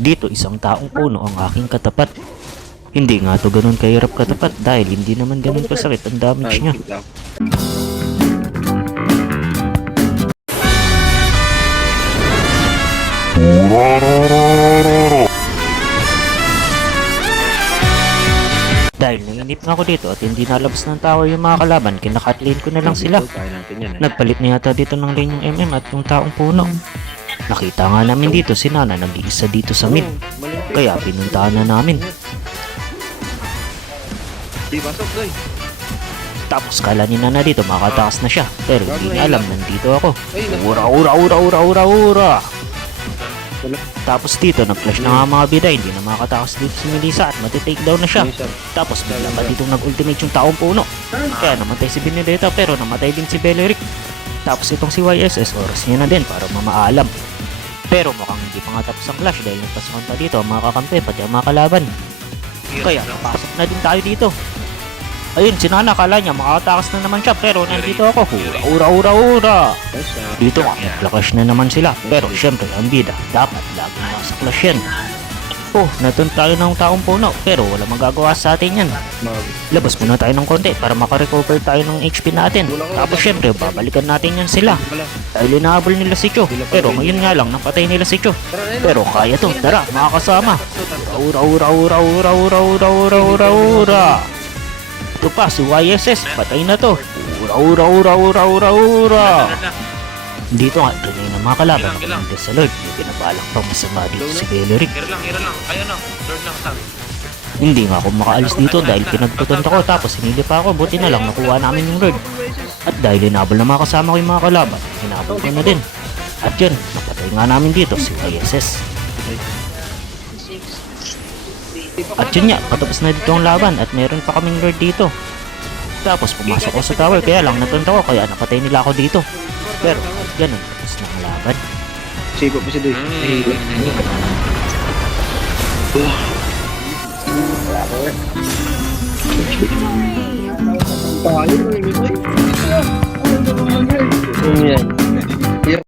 Dito isang taong puno ang aking katapat. Hindi nga to ganun kahirap katapat dahil hindi naman ganun kasakit ang damage niya. Dahil nainip nga ako dito at hindi nalabas ng tower yung mga kalaban, kinakatlane ko na lang sila. Nagpalit na yata dito ng lane yung MM at yung taong puno. Nakita nga namin dito si Nana nag-iisa dito sa mid, kaya pinuntahan na namin. Tapos kala ni Nana dito makatakas na siya, pero hindi niya alam nandito ako. Ura ura ura ura ura ura. Tapos dito nag-flash na nga mga bida, hindi na makatakas dito si Melissa at matitake down na siya. Tapos bigla pa dito nag-ultimate yung taong puno, kaya namatay si Benedetta pero namatay din si Beleric. Tapos itong si YSS, oras niya na din para mamaalam. Pero mukhang hindi pa nga tapos ang clash dahil nagpasukan pa dito ang mga kakampi pati ang mga kalaban. Kaya napasok na din tayo dito. Ayun, si Nana akala niya makatakas na naman siya pero nandito ako. Ura ura ura ura. Dito nga, naglakas na naman sila. Pero syempre ang bida, dapat laging nasa clash yan. Oh, natun tayo ng taong puno pero wala magagawa sa atin yan. Labas muna tayo ng konti para makarecover tayo ng HP natin. Tapos syempre babalikan natin yan sila. Dahil inahabol nila si Cho, pero ngayon nga lang napatay nila si Cho. Pero kaya to, tara mga kasama. Ura ura ura ura ura ura ura ura ura. Ito pa si YSS, patay na to. Ura ura ura ura ura ura. Dito nga, tunay na mga kalaban ng sa Lord. May pinabalak pang masama dito si Beleric. Hira lang. Kaya na. Lord lang sa. Hindi nga ako makaalis dito dahil pinagtutunta ko tapos hinili pa ako. Buti na lang nakuha namin yung Lord. At dahil hinabol na mga kasama ko yung mga kalaban, hinabol ko na din. At yun, napatay nga namin dito si YSS. At yun nga, patapos na dito ang laban at meron pa kaming Lord dito. Tapos pumasok ko sa tower kaya lang natunta ko kaya napatay nila ako dito. Pero ganun, tapos na ang laban. Sigo pa si Doy. Pangalan mo yung ito eh. Yan.